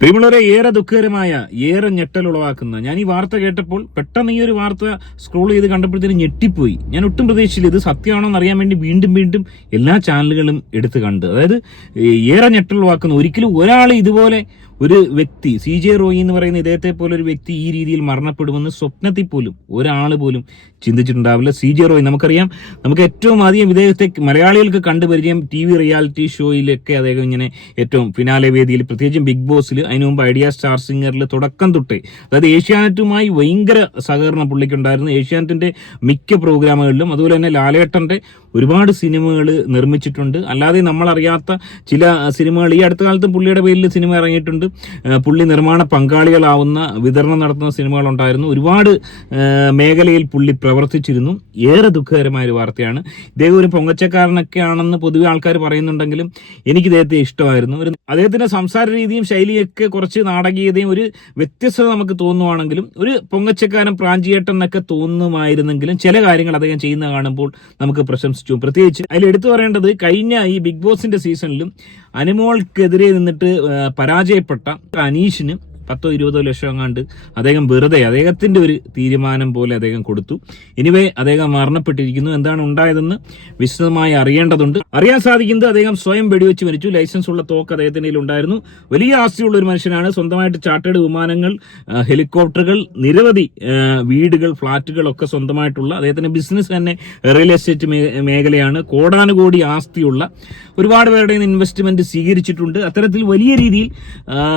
പ്രിയമുള്ളവരെ ഏറെ ദുഃഖകരമായ ഏറെ ഞെട്ടൽ ഉളവാക്കുന്ന ഞാൻ ഈ വാർത്ത കേട്ടപ്പോൾ പെട്ടെന്ന് ഈ ഒരു വാർത്ത സ്ക്രോൾ ചെയ്ത് കണ്ടപ്പോഴത്തേന് ഞെട്ടിപ്പോയി. ഞാൻ ഒട്ടും പ്രതീക്ഷിച്ചില്ല ഇത് സത്യമാണോ എന്നറിയാൻ വേണ്ടി വീണ്ടും വീണ്ടും എല്ലാ ചാനലുകളും എടുത്തു കണ്ട്. അതായത് ഏറെ ഞെട്ടൽ ഉളവാക്കുന്ന ഒരിക്കലും ഒരാൾ ഇതുപോലെ ഒരു വ്യക്തി സി ജെ റോയി എന്ന് പറയുന്ന ഇദ്ദേഹത്തെ പോലെ ഒരു വ്യക്തി ഈ രീതിയിൽ മരണപ്പെടുമെന്ന് സ്വപ്നത്തിൽ പോലും ഒരാൾ പോലും ചിന്തിച്ചിട്ടുണ്ടാവില്ല. സി ജെ റോയി നമുക്കറിയാം നമുക്ക് ഏറ്റവും ആദ്യം ഇദ്ദേഹത്തെ മലയാളികൾക്ക് കണ്ടുപരിചയം ടി വി റിയാലിറ്റി ഷോയിലൊക്കെ അദ്ദേഹം ഇങ്ങനെ ഏറ്റവും ഫിനാലെ വേദിയിൽ പ്രത്യേകിച്ചും ബിഗ് ബോസിൽ അതിനു മുമ്പ് ഐഡിയ സ്റ്റാർ സിംഗറിൽ തുടക്കം തൊട്ടേ അതായത് ഏഷ്യാനെറ്റുമായി ഭയങ്കര സഹകരണം പുള്ളിക്കുണ്ടായിരുന്നു. ഏഷ്യാനെറ്റിന്റെ മിക്ക പ്രോഗ്രാമുകളിലും അതുപോലെ തന്നെ ലാലേട്ടന്റെ ഒരുപാട് സിനിമകൾ നിർമ്മിച്ചിട്ടുണ്ട്. അല്ലാതെ നമ്മൾ അറിയാത്ത ചില സിനിമകൾ ഈ അടുത്ത കാലത്ത് പുള്ളിയുടെ പേരിൽ സിനിമ ഇറങ്ങിയിട്ടുണ്ട്. പുള്ളി നിർമ്മാണ പങ്കാളികളാവുന്ന വിതരണം നടത്തുന്ന സിനിമകൾ ഉണ്ടായിരുന്നു ഒരുപാട് മേഖലയിൽ പുള്ളി പ്രവർത്തിച്ചിരുന്നു. ഏറെ ദുഃഖകരമായ ഒരു വാർത്തയാണ്. ഇദ്ദേഹം ഒരു പൊങ്ങച്ചക്കാരനൊക്കെ ആണെന്ന് പൊതുവെ ആൾക്കാർ പറയുന്നുണ്ടെങ്കിലും എനിക്ക് ഇദ്ദേഹത്തെ ഇഷ്ടമായിരുന്നു. ഒരു അദ്ദേഹത്തിന്റെ സംസാര രീതിയും ശൈലിയൊക്കെ കുറച്ച് നാടകീയതയും ഒരു വ്യത്യസ്തത നമുക്ക് തോന്നുവാണെങ്കിലും ഒരു പൊങ്ങച്ചക്കാരൻ പ്രാഞ്ചിയേട്ടൻ എന്നൊക്കെ തോന്നുമായിരുന്നെങ്കിലും ചില കാര്യങ്ങൾ അദ്ദേഹം ചെയ്യുന്ന കാണുമ്പോൾ നമുക്ക് പ്രശംസിച്ചു പ്രത്യേകിച്ച് അതിൽ എടുത്തു പറയേണ്ടത് കഴിഞ്ഞ ഈ ബിഗ് ബോസിന്റെ സീസണിലും അനുമോൾക്കെതിരെ നിന്നിട്ട് പരാജയപ്പെട്ട അനീഷിന് പത്തോ ഇരുപതോ ലക്ഷം എങ്ങാണ്ട് അദ്ദേഹം വെറുതെ അദ്ദേഹത്തിന്റെ ഒരു തീരുമാനം പോലെ അദ്ദേഹം കൊടുത്തു. എനിവേ അദ്ദേഹം മരണപ്പെട്ടിരിക്കുന്നു. എന്താണ് ഉണ്ടായതെന്ന് വിശദമായി അറിയേണ്ടതുണ്ട്. അറിയാൻ സാധിക്കുന്നത് അദ്ദേഹം സ്വയം വെടിവെച്ച് മരിച്ചു. ലൈസൻസ് ഉള്ള തോക്ക് അദ്ദേഹത്തിന്റെ ഉണ്ടായിരുന്നു. വലിയ ആസ്തിയുള്ള ഒരു മനുഷ്യനാണ്. സ്വന്തമായിട്ട് ചാർട്ടേഡ് വിമാനങ്ങൾ ഹെലികോപ്റ്ററുകൾ നിരവധി വീടുകൾ ഫ്ളാറ്റുകൾ ഒക്കെ സ്വന്തമായിട്ടുള്ള അദ്ദേഹത്തിന്റെ ബിസിനസ് തന്നെ റിയൽ എസ്റ്റേറ്റ് മേഖലയാണ്. കോടാനുകോടി ആസ്തിയുള്ള ഒരുപാട് പേരുടെ ഇൻവെസ്റ്റ്മെന്റ് സ്വീകരിച്ചിട്ടുണ്ട്. അത്തരത്തിൽ വലിയ രീതിയിൽ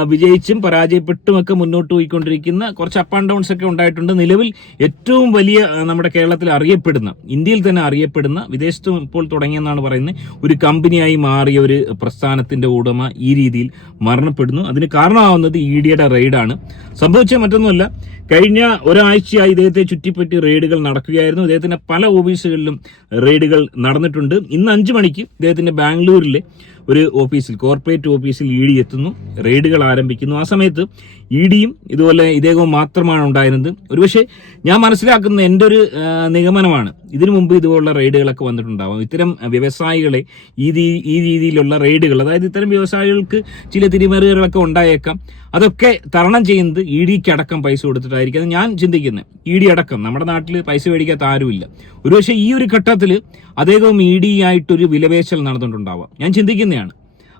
വിജയിച്ചും പരാജയപ്പെട്ടും ഒക്കെ മുന്നോട്ട് പോയിക്കൊണ്ടിരിക്കുന്ന കുറച്ച് അപ്പ് ആൻഡ് ഡൗൺസ് ഒക്കെ ഉണ്ടായിട്ടുണ്ട്. നിലവിൽ ഏറ്റവും വലിയ നമ്മുടെ കേരളത്തിൽ അറിയപ്പെടുന്ന ഇന്ത്യയിൽ തന്നെ അറിയപ്പെടുന്ന വിദേശത്തും ഇപ്പോൾ തുടങ്ങിയെന്നാണ് പറയുന്നത് ഒരു കമ്പനിയായി മാറിയ ഒരു പ്രസ്ഥാനത്തിന്റെ ഉടമ ഈ രീതിയിൽ മരണപ്പെടുന്നു. അതിന് കാരണമാവുന്നത് ഇ ഡിയുടെ റെയ്ഡാണ് സംഭവിച്ച മറ്റൊന്നുമല്ല. കഴിഞ്ഞ ഒരാഴ്ചയായി ഇദ്ദേഹത്തെ ചുറ്റിപ്പറ്റി റെയ്ഡുകൾ നടക്കുകയായിരുന്നു. ഇദ്ദേഹത്തിന്റെ പല ഓഫീസുകളിലും റെയ്ഡുകൾ നടന്നിട്ടുണ്ട്. ഇന്ന് അഞ്ചു മണിക്ക് ഇദ്ദേഹത്തിന്റെ ബാംഗ്ലൂരിലെ ഒരു ഓഫീസിൽ കോർപ്പറേറ്റ് ഓഫീസിൽ ഇ ഡി എത്തുന്നു റെയ്ഡുകൾ ആരംഭിക്കുന്നു. ആ സമയത്ത് ഇ ഡിയും ഇതുപോലെ ഇദ്ദേഹവും മാത്രമാണ് ഉണ്ടായിരുന്നത്. ഒരുപക്ഷെ ഞാൻ മനസ്സിലാക്കുന്ന എന്റെ ഒരു നിഗമനമാണ്. ഇതിനു മുമ്പ് ഇതുപോലുള്ള റെയ്ഡുകളൊക്കെ വന്നിട്ടുണ്ടാവാം. ഇത്തരം വ്യവസായികളെ ഈ ഈ രീതിയിലുള്ള റെയ്ഡുകൾ അതായത് ഇത്തരം വ്യവസായികൾക്ക് ചില തിരിമറികളൊക്കെ ഉണ്ടായേക്കാം. അതൊക്കെ തരണം ചെയ്യുന്നത് ഇ ഡിക്ക് അടക്കം പൈസ കൊടുത്തിട്ടായിരിക്കും. ഞാൻ ചിന്തിക്കുന്നത്. ഇ ഡി അടക്കം നമ്മുടെ നാട്ടിൽ പൈസ മേടിക്കാത്ത ആരുമില്ല. ഒരുപക്ഷെ ഈ ഒരു ഘട്ടത്തിൽ അദ്ദേഹവും ഇ ഡി ആയിട്ടൊരു വിലപേശൽ നടന്നിട്ടുണ്ടാവാം. ഞാൻ ചിന്തിക്കുന്നതാണ്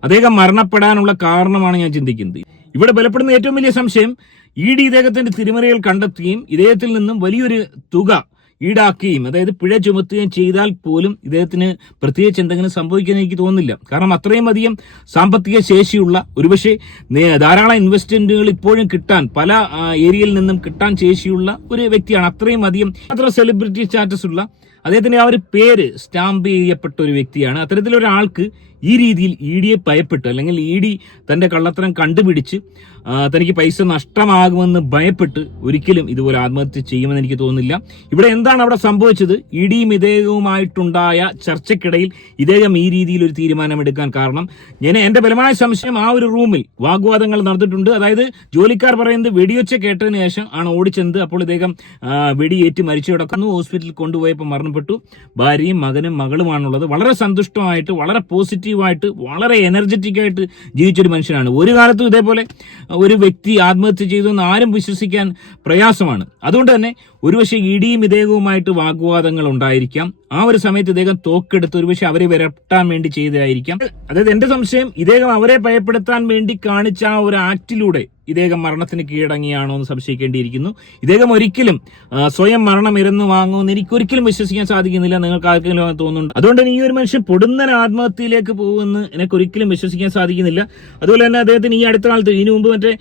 അദ്ദേഹം മരണപ്പെടാനുള്ള കാരണമാണ് ഞാൻ ചിന്തിക്കുന്നത്. ഇവിടെ ബലപ്പെടുന്ന ഏറ്റവും വലിയ സംശയം ഇ ഡി ഇദ്ദേഹത്തിന്റെ തിരിമറികൾ കണ്ടെത്തുകയും ഇദ്ദേഹത്തിൽ നിന്നും വലിയൊരു തുക ഈടാക്കുകയും അതായത് പിഴ ചുമത്തുകയും ചെയ്താൽ പോലും ഇദ്ദേഹത്തിന് പ്രത്യേകിച്ച് എന്തെങ്കിലും സംഭവിക്കുമെന്ന് എനിക്ക് തോന്നുന്നില്ല. കാരണം അത്രയും അധികം സാമ്പത്തിക ശേഷിയുള്ള ഒരുപക്ഷെ ധാരാളം ഇൻവെസ്റ്റ്മെന്റുകൾ ഇപ്പോഴും കിട്ടാൻ പല ഏരിയയിൽ നിന്നും കിട്ടാൻ ശേഷിയുള്ള ഒരു വ്യക്തിയാണ് അത്രയും അധികം അത്ര സെലിബ്രിറ്റി സ്റ്റാറ്റസ് ഉള്ള അദ്ദേഹത്തിന്റെ ആ ഒരു പേര് സ്റ്റാമ്പ് ചെയ്യപ്പെട്ട ഒരു വ്യക്തിയാണ്. അത്തരത്തിലൊരാൾക്ക് ഈ രീതിയിൽ ഇ ഡിയെ ഭയപ്പെട്ട് അല്ലെങ്കിൽ ഇ ഡി തന്റെ കള്ളത്തരം കണ്ടുപിടിച്ച് തനിക്ക് പൈസ നഷ്ടമാകുമെന്ന് ഭയപ്പെട്ട് ഒരിക്കലും ഇതുപോലെ ആത്മഹത്യ ചെയ്യുമെന്ന് എനിക്ക് തോന്നുന്നില്ല. ഇവിടെ എന്താണ് അവിടെ സംഭവിച്ചത്? ഇ ഡിയും ഇദ്ദേഹവുമായിട്ടുണ്ടായ ചർച്ചയ്ക്കിടയിൽ ഇദ്ദേഹം ഈ രീതിയിൽ ഒരു തീരുമാനമെടുക്കാൻ കാരണം ഞാൻ എന്റെ ബലമായ സംശയം ആ ഒരു റൂമിൽ വാഗ്വാദങ്ങൾ നടന്നിട്ടുണ്ട്. അതായത് ജോലിക്കാർ പറയുന്നത് വെടിയൊച്ച കേട്ടതിന് ശേഷം ആണ് ഓടിച്ചത് അപ്പോൾ ഇദ്ദേഹം വെടിയേറ്റ് മരിച്ചു കിടക്കുന്നു. ഹോസ്പിറ്റലിൽ കൊണ്ടുപോയപ്പോൾ മരണപ്പെട്ടു. ഭാര്യയും മകനും മകളുമാണുള്ളത്. വളരെ സന്തുഷ്ടമായിട്ട് വളരെ പോസിറ്റീവായിട്ട് വളരെ എനർജറ്റിക് ആയിട്ട് ജീവിച്ചൊരു മനുഷ്യനാണ്. ഒരു കാലത്തും ഇതേപോലെ ഒരു വ്യക്തി ആത്മഹത്യ ചെയ്തു എന്ന് ആരും വിശ്വസിക്കാൻ പ്രയാസമാണ്. അതുകൊണ്ട് തന്നെ ഒരുപക്ഷെ ഇടിയും ഇദ്ദേഹവുമായിട്ട് വാഗ്വാദങ്ങൾ ഉണ്ടായിരിക്കാം. ആ ഒരു സമയത്ത് ഇദ്ദേഹം തോക്കെടുത്ത് ഒരുപക്ഷെ അവരെ വിരട്ടാൻ വേണ്ടി ചെയ്തതായിരിക്കാം. അതായത് എന്റെ സംശയം ഇദ്ദേഹം അവരെ ഭയപ്പെടുത്താൻ വേണ്ടി കാണിച്ച ആ ഒരു ആക്ടിലൂടെ ഇദ്ദേഹം മരണത്തിന് കീഴടങ്ങിയാണോ എന്ന് സംശയിക്കേണ്ടിയിരിക്കുന്നു. ഇദ്ദേഹം ഒരിക്കലും സ്വയം മരണം ഇരന്നു വാങ്ങുമെന്ന് എനിക്ക് ഒരിക്കലും വിശ്വസിക്കാൻ സാധിക്കുന്നില്ല. നിങ്ങൾക്ക് ആർക്കെങ്കിലും അങ്ങനെ തോന്നുന്നുണ്ട്? അതുകൊണ്ട് തന്നെ ഈ ഒരു മനുഷ്യൻ പൊടുന്നൻ ആത്മഹത്യയിലേക്ക് പോകുമെന്ന് എനിക്ക് ഒരിക്കലും വിശ്വസിക്കാൻ സാധിക്കുന്നില്ല. അതുപോലെ തന്നെ അദ്ദേഹത്തിന് ഈ അടുത്ത കാലത്ത് ഇതിനു മുമ്പ് മറ്റേ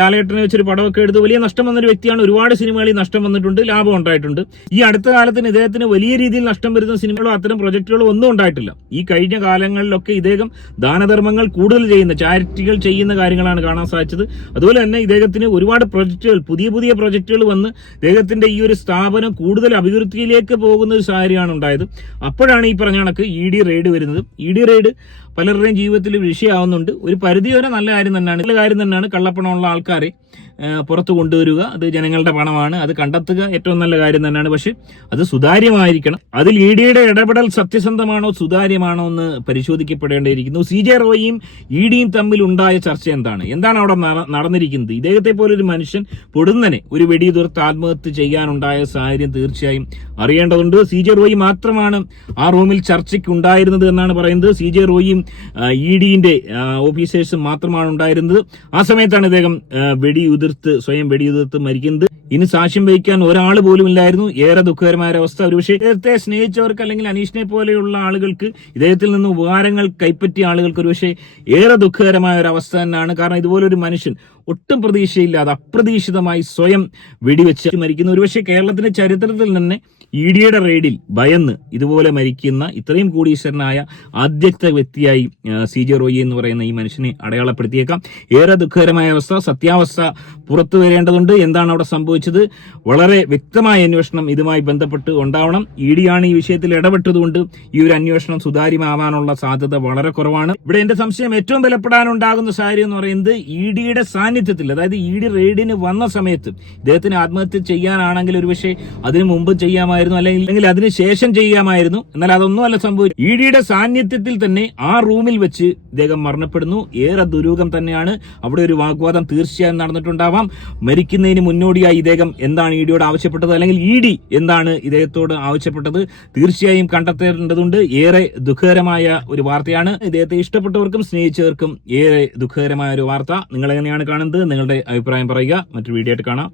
ലാലേട്ടനെ വെച്ചൊരു പടമൊക്കെ എടുത്ത് വലിയ നഷ്ടം വന്നൊരു വ്യക്തിയാണ്. ഒരുപാട് സിനിമകളിൽ നഷ്ടം വന്നിട്ടുണ്ട്. ലാഭം ഉണ്ടായിട്ടുണ്ട്. ഈ അടുത്ത കാലത്തിന് ഇദ്ദേഹത്തിന് വലിയ രീതിയിൽ നഷ്ടം വരുന്ന സിനിമകളോ അത്തരം പ്രൊജക്ടുകളോ ഒന്നും ഉണ്ടായിട്ടില്ല. ഈ കഴിഞ്ഞ കാലങ്ങളിലൊക്കെ ഇദ്ദേഹം ദാനധർമ്മങ്ങൾ കൂടുതൽ ചെയ്യുന്ന ചാരിറ്റികൾ ചെയ്യുന്ന കാര്യങ്ങളാണ് കാണാൻ സാധിച്ചത്. അതുപോലെ തന്നെ ഇദ്ദേഹത്തിന് ഒരുപാട് പ്രൊജക്ടുകൾ പുതിയ പുതിയ പ്രൊജക്ടുകൾ വന്ന് ഇദ്ദേഹത്തിന്റെ ഈ ഒരു സ്ഥാപനം കൂടുതൽ അഭിവൃദ്ധിയിലേക്ക് പോകുന്ന ഒരു സാഹചര്യമാണ് ഉണ്ടായത്. അപ്പോഴാണ് ഈ പറഞ്ഞ കണക്ക് ഇ ഡി റെയ്ഡ് വരുന്നത്. ഇ ഡി റെയ്ഡ് പലരുടെയും ജീവിതത്തിൽ വിഷയമാവുന്നുണ്ട്. ഒരു പരിധി വരെ നല്ല കാര്യം തന്നെയാണ്. നല്ല കാര്യം തന്നെയാണ് കള്ളപ്പണമുള്ള ആൾക്കാരെ പുറത്ത് കൊണ്ടുവരിക. അത് ജനങ്ങളുടെ പണമാണ്. അത് കണ്ടെത്തുക ഏറ്റവും നല്ല കാര്യം തന്നെയാണ്. പക്ഷെ അത് സുതാര്യമായിരിക്കണം. അതിൽ ഇ ഡിയുടെ ഇടപെടൽ സത്യസന്ധമാണോ സുതാര്യമാണോ എന്ന് പരിശോധിക്കപ്പെടേണ്ടിയിരിക്കുന്നു. സി ജെ റോയിയും ഇ ഡിയും തമ്മിൽ ഉണ്ടായ ചർച്ച എന്താണ്? എന്താണ് അവിടെ നടന്നിരിക്കുന്നത്? ഇദ്ദേഹത്തെ പോലെ ഒരു മനുഷ്യൻ പൊടുന്നനെ ഒരു വെടിയുതിർത്ത് ആത്മഹത്യ ചെയ്യാനുണ്ടായ സാഹചര്യം തീർച്ചയായും അറിയേണ്ടതുണ്ട്. സി ജെ റോയി മാത്രമാണ് ആ റൂമിൽ ചർച്ചയ്ക്ക് ഉണ്ടായിരുന്നത് എന്നാണ് പറയുന്നത്. സി ജെ റോയിയും ഇ ഡിന്റെ ഓഫീസേഴ്സും മാത്രമാണ് ഉണ്ടായിരുന്നത്. ആ സമയത്താണ് ഇദ്ദേഹം വെടിയുതിർത്ത് സ്വയം വെടിയുതിർത്ത് മരിക്കുന്നത്. ഇനി സാക്ഷ്യം വഹിക്കാൻ ഒരാൾ പോലും ഇല്ലായിരുന്നു. ഏറെ ദുഃഖകരമായ ഒരു അവസ്ഥ. ഒരുപക്ഷെ ഇദ്ദേഹത്തെ സ്നേഹിച്ചവർക്ക് അല്ലെങ്കിൽ അനീഷിനെ പോലെയുള്ള ആളുകൾക്ക് ഇദ്ദേഹത്തിൽ നിന്ന് ഉപകാരങ്ങൾ കൈപ്പറ്റിയ ആളുകൾക്ക് ഒരുപക്ഷെ ഏറെ ദുഃഖകരമായ ഒരു അവസ്ഥ തന്നെയാണ്. കാരണം ഇതുപോലൊരു മനുഷ്യൻ ഒട്ടും പ്രതീക്ഷയില്ലാതെ അപ്രതീക്ഷിതമായി സ്വയം വെടിവെച്ച് മരിക്കുന്നു. ഒരുപക്ഷെ കേരളത്തിന്റെ ചരിത്രത്തിൽ തന്നെ ഇ ഡിയുടെ റെയ്ഡിൽ ഭയന്ന് ഇതുപോലെ മരിക്കുന്ന ഇത്രയും കോടീശ്വരനായ ആദ്യത്തെ വ്യക്തിയായി സി ജെ റോയി എന്ന് പറയുന്ന ഈ മനുഷ്യനെ അടയാളപ്പെടുത്തിയേക്കാം. ഏറെ ദുഃഖകരമായ അവസ്ഥ സത്യാവസ്ഥ പുറത്തു വരേണ്ടതുണ്ട്. എന്താണ് അവിടെ സംഭവിച്ചത്? വളരെ വ്യക്തമായ അന്വേഷണം ഇതുമായി ബന്ധപ്പെട്ട് ഉണ്ടാവണം. ഇ ആണ് ഈ വിഷയത്തിൽ ഇടപെട്ടതുകൊണ്ട് ഈ ഒരു അന്വേഷണം സുതാര്യമാവാനുള്ള സാധ്യത വളരെ കുറവാണ്. ഇവിടെ എന്റെ സംശയം ഏറ്റവും ബലപ്പെടാനുണ്ടാകുന്ന സാഹചര്യം എന്ന് പറയുന്നത് ഇ ഡിയുടെ സാന്നിധ്യത്തിൽ അതായത് ഇ ഡി റെയ്ഡിന് വന്ന സമയത്ത് ഇദ്ദേഹത്തിന് ആത്മഹത്യ ചെയ്യാനാണെങ്കിൽ ഒരു ഒരുപക്ഷെ അതിനു മുമ്പ് ചെയ്യാമായിരുന്നു അല്ലെങ്കിൽ അല്ലെങ്കിൽ അതിന് ശേഷം ചെയ്യാമായിരുന്നു. എന്നാൽ അതൊന്നും അല്ല സംഭവിച്ചു ഇ ഡിയുടെ സാന്നിധ്യത്തിൽ തന്നെ ആ റൂമിൽ വെച്ച് ഇദ്ദേഹം മരണപ്പെടുന്നു. ഏറെ ദുരൂഹം തന്നെയാണ്. അവിടെ ഒരു വാഗ്വാദം തീർച്ചയായും നടന്നിട്ടുണ്ടാവാം. മരിക്കുന്നതിന് മുന്നോടിയായി ഇദ്ദേഹം എന്താണ് ഇ ഡിയോട് ആവശ്യപ്പെട്ടത്? അല്ലെങ്കിൽ ഇ ഡി എന്താണ് ഇദ്ദേഹത്തോട് ആവശ്യപ്പെട്ടത്? തീർച്ചയായും കണ്ടെത്തേണ്ടതുണ്ട്. ഏറെ ദുഃഖകരമായ ഒരു വാർത്തയാണ്. ഇദ്ദേഹത്തെ ഇഷ്ടപ്പെട്ടവർക്കും സ്നേഹിച്ചവർക്കും ഏറെ ദുഃഖകരമായ ഒരു വാർത്ത. നിങ്ങൾ എങ്ങനെയാണ് കാണുന്നത്? നിങ്ങളുടെ അഭിപ്രായം പറയുക. മറ്റൊരു വീഡിയോ ആയിട്ട് കാണാം.